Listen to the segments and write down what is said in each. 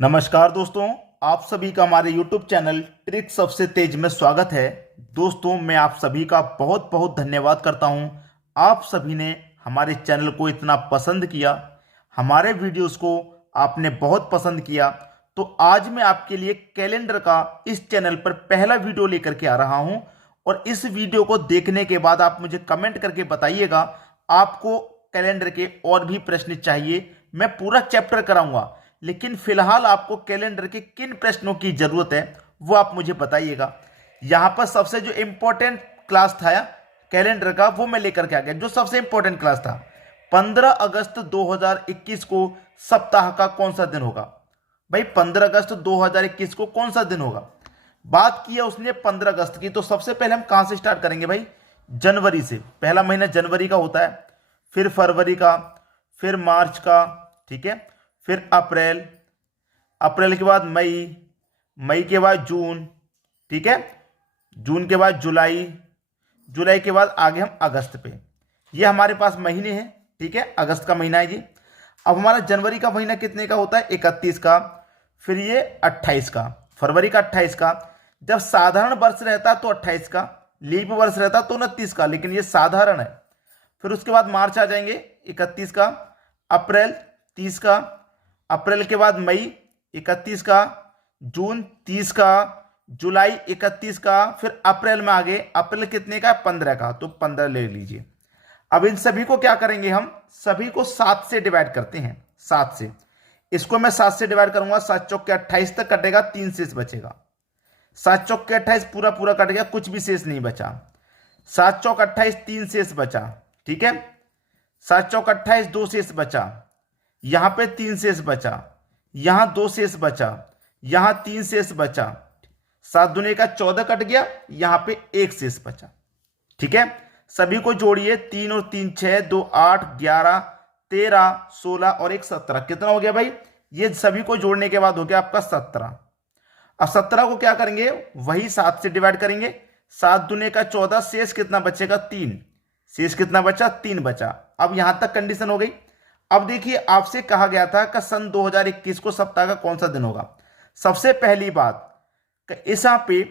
नमस्कार दोस्तों, आप सभी का हमारे YouTube चैनल ट्रिक सबसे तेज में स्वागत है। दोस्तों, मैं आप सभी का बहुत बहुत धन्यवाद करता हूं। आप सभी ने हमारे चैनल को इतना पसंद किया, हमारे वीडियोस को आपने बहुत पसंद किया। तो आज मैं आपके लिए कैलेंडर का इस चैनल पर पहला वीडियो लेकर के आ रहा हूं और इस वीडियो को देखने के बाद आप मुझे कमेंट करके बताइएगा आपको कैलेंडर के और भी प्रश्न चाहिए। मैं पूरा चैप्टर कराऊंगा, लेकिन फिलहाल आपको कैलेंडर के किन प्रश्नों की जरूरत है वो आप मुझे बताइएगा। यहां पर सबसे जो इंपॉर्टेंट क्लास था कैलेंडर का वो मैं लेकर के आ गया। जो सबसे इंपॉर्टेंट क्लास था, 15 अगस्त 2021 को सप्ताह का कौन सा दिन होगा। भाई 15 अगस्त 2021 को कौन सा दिन होगा। बात किया उसने 15 अगस्त की, तो सबसे पहले हम कहां से स्टार्ट करेंगे भाई, जनवरी से। पहला महीना जनवरी का होता है, फिर फरवरी का, फिर मार्च का, ठीक है, फिर अप्रैल, अप्रैल के बाद मई, मई के बाद जून, ठीक है, जून के बाद जुलाई, जुलाई के बाद आगे हम अगस्त पे। ये हमारे पास महीने हैं, ठीक है, अगस्त का महीना है जी। अब हमारा जनवरी का महीना कितने का होता है, 31 का, फिर ये 28 का, फरवरी का 28 का। जब साधारण वर्ष रहता तो 28 का, लीप वर्ष रहता तो 29 का, लेकिन ये साधारण है। फिर उसके बाद मार्च आ जाएंगे 31 का, अप्रैल 30 का, अप्रैल के बाद मई 31 का, जून 30 का, जुलाई 31 का, फिर अप्रैल में आगे, अप्रैल कितने का, 15 का, तो 15 ले लीजिए। अब इन सभी को क्या करेंगे, हम सभी को 7 से डिवाइड करते हैं, 7 से। इसको मैं 7 से डिवाइड करूंगा, 7 चौक के 28 तक कटेगा, 3 शेष बचेगा। 7 चौक के 28 पूरा पूरा कट गया, कुछ भी शेष नहीं बचा। 7 चौक 28, 3 शेष बचा, ठीक है। 7 चौक 28, 2 शेष बचा, यहां पे 3 शेष बचा, यहां 2 शेष बचा, यहां 3 शेष बचा। 7 दूने का 14 कट गया, यहां पे 1 शेष बचा, ठीक है। सभी को जोड़िए, 3 और 3 6, 2 8, 11, 13, 16 और 1 17। कितना हो गया भाई, ये सभी को जोड़ने के बाद हो गया आपका 17। अब 17 को क्या करेंगे, वही 7 से डिवाइड करेंगे। 7 दूने का 14, शेष कितना बचेगा, 3। शेष कितना बचा, 3 बचा। अब यहां तक कंडीशन हो गई। अब देखिए, आपसे कहा गया था कि सन 2021 को सप्ताह का कौन सा दिन होगा। सबसे पहली बात कि इस यहाँ पे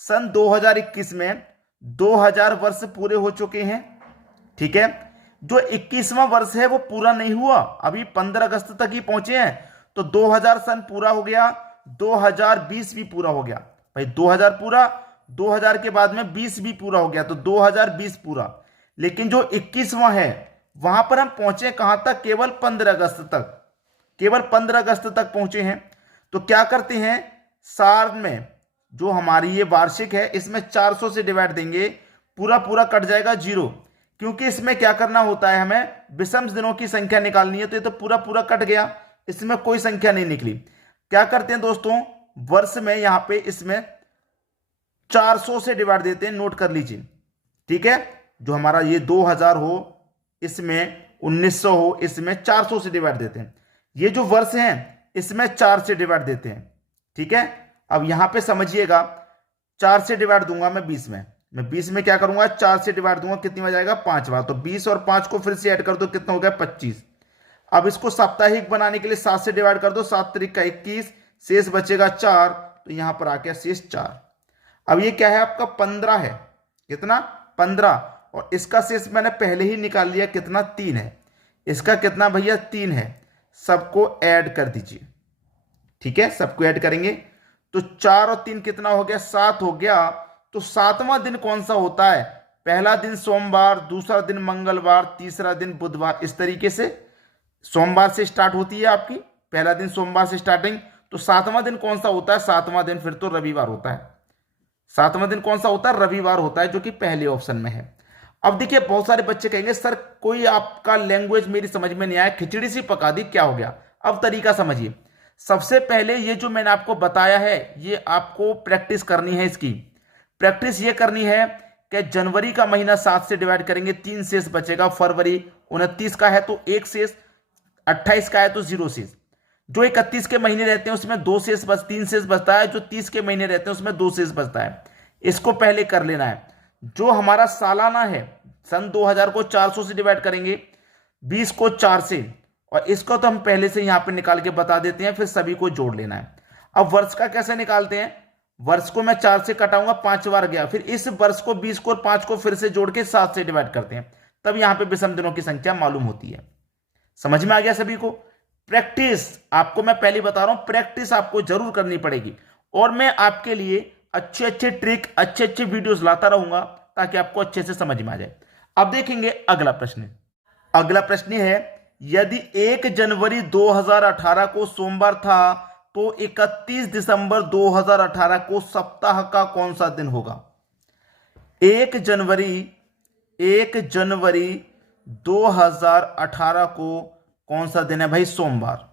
सन 2021 में 2000 वर्ष पूरे हो चुके हैं, ठीक है। जो 21वां वर्ष है वो पूरा नहीं हुआ, अभी 15 अगस्त तक ही पहुंचे हैं। तो 2000 सन पूरा हो गया, 2020 भी पूरा हो गया। भाई 2000 पूरा, 2000 के बाद में 20 भी पूरा हो गया, तो 2020 पूरा। लेकिन जो 21वां है वहां पर हम पहुंचे कहां तक, केवल 15 अगस्त तक, केवल 15 अगस्त तक पहुंचे हैं। तो क्या करते हैं, साल में जो हमारी ये वार्षिक है इसमें 400 से डिवाइड देंगे, पूरा पूरा कट जाएगा 0, क्योंकि इसमें क्या करना होता है, हमें विषम दिनों की संख्या निकालनी है। तो ये तो पूरा पूरा कट गया, इसमें कोई संख्या नहीं निकली। क्या करते हैं दोस्तों, वर्ष में यहां पे इसमें 400 से डिवाइड देते हैं, नोट कर लीजिए, ठीक है। जो हमारा ये 2000 हो, इसमें 1900 हो, इसमें 400 से डिवाइड देते हैं। ये जो वर्ष हैं इसमें 4 से डिवाइड देते हैं, ठीक है। अब यहां पे समझिएगा, 4 से डिवाइड दूंगा मैं 20 में, मैं 20 में क्या करूंगा, 4 से डिवाइड दूंगा, कितनी बार जाएगा, 5 बार। तो 20 और 5 को फिर से ऐड कर दो, कितना हो गया, 25। अब इसको साप्ताहिक बनाने के लिए 7 से डिवाइड कर दो, 7 तारीख का 21, शेष बचेगा 4, तो यहां पर आके शेष 4। अब ये क्या है आपका, 15 है, कितना, 15। और इसका शेष मैंने पहले ही निकाल लिया, कितना, 3 है। इसका कितना भैया, 3 है। सबको ऐड कर दीजिए, ठीक है, सबको ऐड करेंगे तो 4 और 3 कितना हो गया, 7 हो गया। तो 7वां दिन कौन सा होता है, पहला दिन सोमवार, दूसरा दिन मंगलवार, तीसरा दिन बुधवार। इस तरीके से सोमवार से स्टार्ट होती है आपकी, पहला दिन सोमवार से स्टार्टिंग। तो 7वां दिन कौन सा होता है, 7वां दिन फिर तो रविवार होता है। 7वां दिन कौन सा होता है, रविवार होता है, जो कि पहले ऑप्शन में है। अब देखिए, बहुत सारे बच्चे कहेंगे सर कोई आपका लैंग्वेज मेरी समझ में नहीं आया, खिचड़ी सी पका दी, क्या हो गया। अब तरीका समझिए। सबसे पहले ये जो मैंने आपको बताया है ये आपको प्रैक्टिस करनी है। इसकी प्रैक्टिस ये करनी है कि जनवरी का महीना 7 से डिवाइड करेंगे, 3 शेष बचेगा। फरवरी 29 का है तो 1 शेष, 28 का है तो 0 शेष। जो 31 के महीने रहते हैं उसमें 2 शेष 3 शेष बचता है। जो 30 के महीने रहते हैं उसमें 2 शेष बचता है। इसको पहले कर लेना है। जो हमारा सालाना है, सन 2000 को 400 से डिवाइड करेंगे, 20 को 4 से, और इसको तो हम पहले से यहां पे निकाल के बता देते हैं, फिर सभी को जोड़ लेना है। अब वर्ष का कैसे निकालते हैं? वर्ष को मैं 4 से कटाऊंगा, 5 बार गया, फिर इस वर्ष को 20 को और 5 को फिर से जोड़ के 7 से डिवाइड करते हैं, तब यहां पे विषम दिनों की संख्या मालूम होती है। समझ में आ गया सभी को? प्रैक्टिस आपको मैं पहले बता रहा हूं, प्रैक्टिस आपको जरूर करनी पड़ेगी, और मैं आपके लिए अच्छे अच्छे ट्रिक, अच्छे अच्छे वीडियोस लाता रहूंगा ताकि आपको अच्छे से समझ में आ जाए। अब देखेंगे अगला प्रश्न। अगला प्रश्न है, यदि 1 जनवरी 2018 को सोमवार था तो 31 दिसंबर 2018 को सप्ताह का कौन सा दिन होगा? 1 जनवरी 2018 को कौन सा दिन है भाई? सोमवार।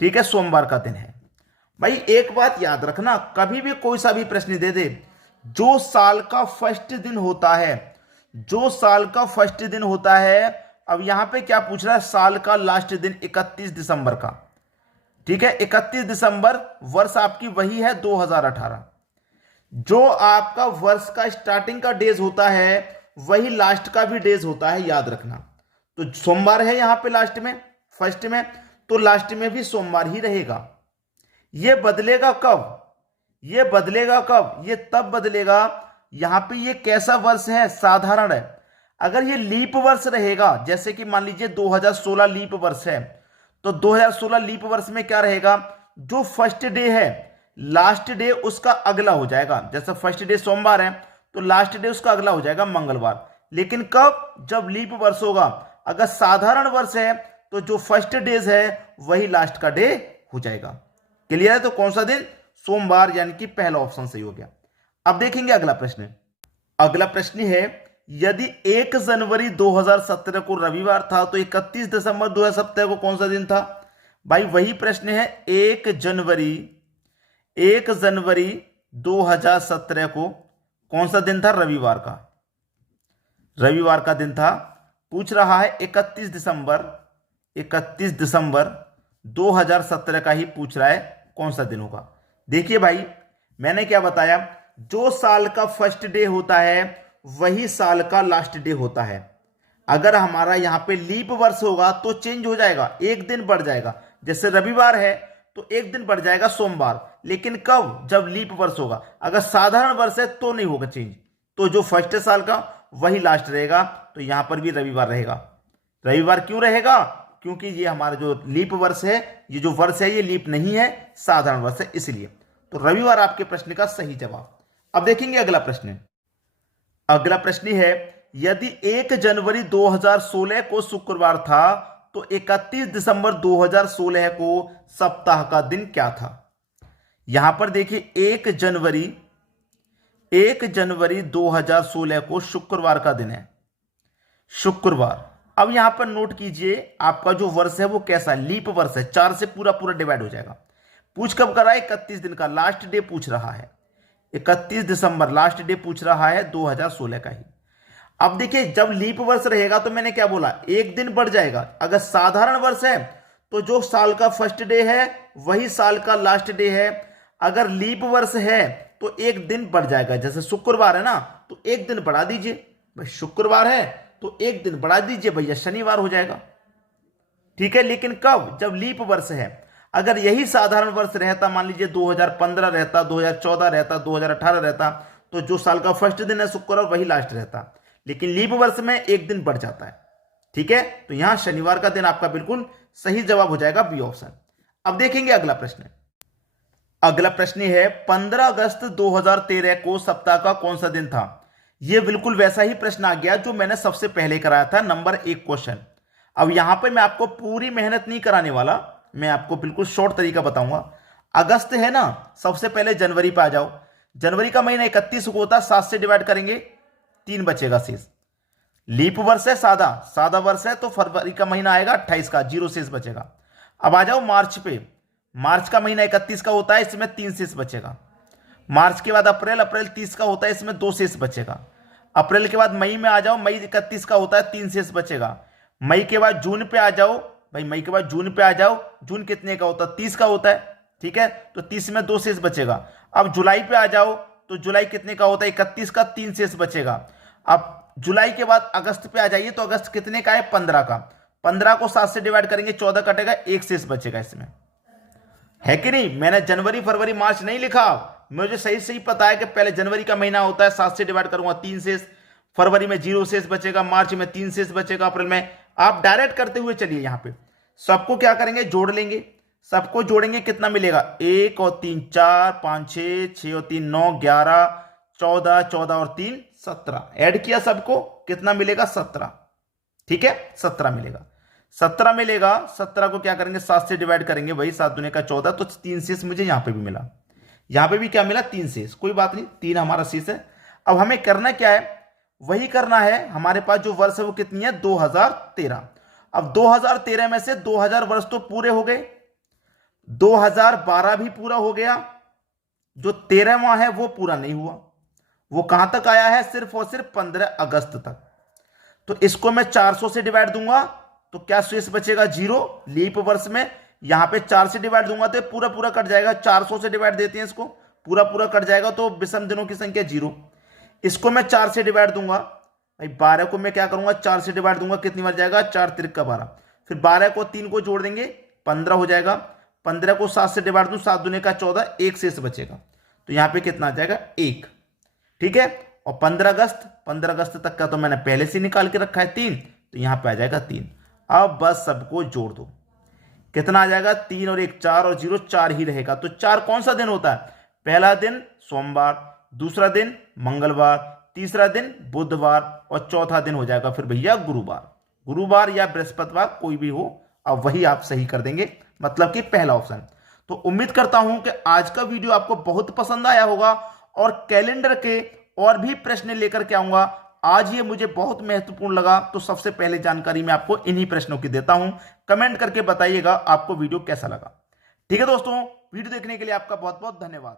ठीक है, सोमवार का दिन है। भाई एक बात याद रखना, कभी भी कोई सा भी प्रश्न दे दे, जो साल का फर्स्ट दिन होता है, जो साल का फर्स्ट दिन होता है, अब यहां पे क्या पूछ रहा है? साल का लास्ट दिन 31 दिसंबर का। ठीक है, 31 दिसंबर, वर्ष आपकी वही है 2018। जो आपका वर्ष का स्टार्टिंग का डेज होता है वही लास्ट का भी डेज होता है, याद रखना। तो सोमवार है यहां पे लास्ट में, फर्स्ट में, तो लास्ट में भी सोमवार ही रहेगा। ये बदलेगा कब? ये बदलेगा कब? ये तब बदलेगा, यहां पे ये कैसा वर्ष है? साधारण है। अगर ये लीप वर्ष रहेगा, जैसे कि मान लीजिए 2016 लीप वर्ष है, तो 2016 लीप वर्ष में क्या रहेगा? जो फर्स्ट डे है, लास्ट डे उसका अगला हो जाएगा। जैसे फर्स्ट डे सोमवार है तो लास्ट डे उसका अगला हो जाएगा मंगलवार। लेकिन कब? जब लीप वर्ष होगा। अगर साधारण वर्ष है तो जो फर्स्ट डेज है वही लास्ट का डे हो जाएगा। क्लियर है? तो कौन सा दिन? सोमवार, यानी कि पहला ऑप्शन सही हो गया। अब देखेंगे अगला प्रश्न। अगला प्रश्न है, यदि 1 जनवरी 2017 को रविवार था तो 31 दिसंबर 2017 को कौन सा दिन था? भाई वही प्रश्न है, 1 जनवरी 2017 को कौन सा दिन था? रविवार का। रविवार का दिन था। पूछ रहा है 31 दिसंबर 2017 का ही पूछ रहा है, कौन सा दिन होगा? देखिए भाई, मैंने क्या बताया, जो साल का फर्स्ट डे होता है वही साल का लास्ट डे होता है। अगर हमारा यहां पे लीप वर्ष होगा तो चेंज हो जाएगा, एक दिन बढ़ जाएगा। जैसे रविवार है तो एक दिन बढ़ जाएगा सोमवार, लेकिन कब? जब लीप वर्ष होगा। अगर साधारण वर्ष है तो नहीं होगा चेंज, तो जो फर्स्ट साल का वही लास्ट रहेगा। तो यहां पर भी रविवार रहेगा। रविवार क्यों रहेगा? क्योंकि ये हमारा जो लीप वर्ष है, ये जो वर्ष है ये लीप नहीं है, साधारण वर्ष है, इसलिए। तो रविवार आपके प्रश्न का सही जवाब। अब देखेंगे अगला प्रश्न। अगला प्रश्न है, यदि 1 जनवरी 2016 को शुक्रवार था तो 31 दिसंबर 2016 को सप्ताह का दिन क्या था? यहां पर देखिए 1 जनवरी 2016 को शुक्रवार का दिन है, शुक्रवार। अब यहां पर नोट कीजिए, आपका जो वर्ष है वो कैसा है? लीप वर्ष है, 4 से पूरा पूरा डिवाइड हो जाएगा। पूछ कब कर रहा है? 31 दिन का, लास्ट डे पूछ रहा है। 31 दिसंबर लास्ट डे पूछ रहा है 2016 का ही। अब देखिए, जब लीप वर्ष रहेगा तो मैंने क्या बोला? एक दिन बढ़ जाएगा। अगर साधारण वर्ष है तो जो साल का फर्स्ट डे है वही साल का लास्ट डे है। अगर लीप वर्ष है तो एक दिन बढ़ जाएगा। जैसे शुक्रवार है ना, तो एक दिन बढ़ा दीजिए भाई, शुक्रवार है तो एक दिन बढ़ा दीजिए भैया, शनिवार हो जाएगा। ठीक है, लेकिन कब? जब लीप वर्ष है। अगर यही साधारण वर्ष रहता, मान लीजिए 2015 रहता, 2014 रहता, 2018 रहता, तो जो साल का फर्स्ट दिन है शुक्रवार वही लास्ट रहता। लेकिन लीप वर्ष में एक दिन बढ़ जाता है। ठीक है, तो यहां शनिवार का दिन आपका बिल्कुल सही जवाब हो जाएगा, बी ऑप्शन। अब देखेंगे अगला प्रश्न। अगला प्रश्न है, 15 अगस्त 2013 को सप्ताह का कौन सा दिन था? यह बिल्कुल वैसा ही प्रश्न आ गया जो मैंने सबसे पहले कराया था, नंबर 1 क्वेश्चन। अब यहां पे मैं आपको पूरी मेहनत नहीं कराने वाला, मैं आपको बिल्कुल शॉर्ट तरीका बताऊंगा। अगस्त है ना, सबसे पहले जनवरी पे आ जाओ। जनवरी का महीना 31 को होता, 7 से डिवाइड करेंगे, 3 बचेगा शेष। लीप वर्ष है, सादा वर्ष है, तो फरवरी का महीना आएगा 28 का, 0 शेष बचेगा। अब आ जाओ मार्च पे। मार्च का महीना 31 का होता है, इसमें 3 शेष बचेगा। मार्च के बाद अप्रैल 30 का होता है, इसमें 2 शेष बचेगा। अप्रैल के बाद मई में आ जाओ, मई 31 का होता है, 3 शेष बचेगा। मई के बाद जून पे आ जाओ भाई, मई के बाद जून पे आ जाओ, जून कितने का होता है? 30 का होता है। ठीक है, तो 30 में 2 शेष बचेगा। अब जुलाई पे आ जाओ, तो जुलाई कितने का होता है? 31 का, 3 शेष बचेगा। अब जुलाई के बाद अगस्त पे आ जाइए, तो अगस्त कितने का है? 15 का, 15 को 7 से डिवाइड करेंगे 14 कटेगा, एक शेष बचेगा इसमें, है कि नहीं। मैंने जनवरी फरवरी मार्च नहीं लिखा, मुझे सही सही पता है कि पहले जनवरी का महीना होता है, 7 से डिवाइड करूंगा 3 शेष, फरवरी में 0 शेष बचेगा, मार्च में 3 शेष बचेगा, अप्रैल में। आप डायरेक्ट करते हुए चलिए, यहां पे सबको क्या करेंगे, जोड़ लेंगे। सबको जोड़ेंगे, कितना मिलेगा, 1 और 3 4, 5 6, 6 और 3 9, 11, 14, 14 और 3 17। ऐड किया सबको, कितना मिलेगा, 17। ठीक है, 17 मिलेगा। 17 मिलेगा, 17 को क्या करेंगे, 7 से डिवाइड करेंगे, वही 7 दूने का 14, तो 3 शेष मुझे यहां पे भी मिला, यहां पे भी क्या मिला, 3 शेष। कोई बात नहीं, 3 हमारा शेष है। अब हमें करना क्या है, वही करना है। हमारे पास जो वर्ष है वो कितनी है, 2013। अब 2013 में से 2000 वर्ष तो पूरे हो गए, 2012 भी पूरा हो गया, जो 13वां है वो पूरा नहीं हुआ। वो कहां तक आया है, सिर्फ और सिर्फ 15 अगस्त तक। तो इसको मैं 400 से डिवाइड दूंगा तो क्या शेष बचेगा, 0। लीप वर्ष में यहां पे 4 से डिवाइड दूंगा तो पूरा पूरा कट जाएगा, 400 से डिवाइड देते हैं इसको, पूरा पूरा कट जाएगा, तो विषम दिनों की संख्या 0। इसको मैं 4 से डिवाइड दूंगा भाई, 12 को मैं क्या करूंगा, 4 से डिवाइड दूंगा, कितनी बार जाएगा, 4 तिरक का 12। फिर 12 को 3 को जोड़ देंगे, 15 हो जाएगा। 15 को 7 से डिवाइड दूं, 7 दूने का 14, एक शेष बचेगा, तो यहां पे कितना आ जाएगा, 1। ठीक है, और 15 अगस्त तक का तो मैंने पहले से निकाल के रखा है 3, तो यहां पे आ जाएगा 3। अब बस सबको जोड़ दो, कितना आ जाएगा, 3 और 1 4 और 0 4 ही रहेगा। तो 4 कौन सा दिन होता है, पहला दिन सोमवार, दूसरा दिन मंगलवार, तीसरा दिन बुधवार, और चौथा दिन हो जाएगा फिर भैया गुरुवार। गुरुवार या बृहस्पतिवार कोई भी हो, अब वही आप सही कर देंगे, मतलब कि पहला ऑप्शन। तो उम्मीद करता हूं कि आज का वीडियो आपको बहुत पसंद आया होगा, और कैलेंडर के और भी प्रश्न लेकर के आऊंगा। आज ये मुझे बहुत महत्वपूर्ण लगा, तो सबसे पहले जानकारी मैं आपको इन्हीं प्रश्नों की देता हूं। कमेंट करके बताइएगा आपको वीडियो कैसा लगा। ठीक है दोस्तों, वीडियो देखने के लिए आपका बहुत बहुत धन्यवाद।